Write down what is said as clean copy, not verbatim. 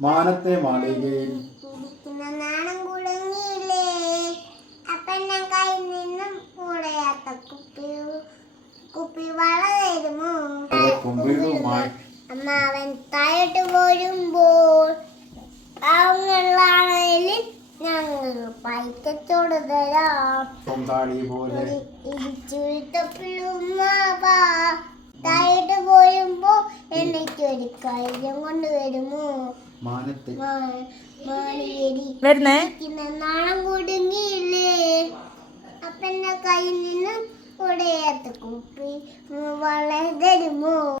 മാനത്തെ മാളികയിൽ നാണം കുടുങ്ങിയില്ലേ അപ്പൻ്റെ കയ്യിൽ നിന്നും കൂടെയാത്ത കുപ്പി വള തരുമോ അമ്മ അവൻ താഴോട്ട് പോരുമ്പോൾ അവങ്ങളാണെങ്കിൽ ഞങ്ങൾ പൈക്കച്ചോട് തരാം താഴോട്ട് പോരുമ്പോ എനിക്കൊരു കാര്യം കൊണ്ടുവരുമോ നാണം കുടുങ്ങിയില്ലേ അപ്പൻ്റെ കയ്യിൽ നിന്നും കൂടെയാത്ത കുപ്പി വള തരുമോ.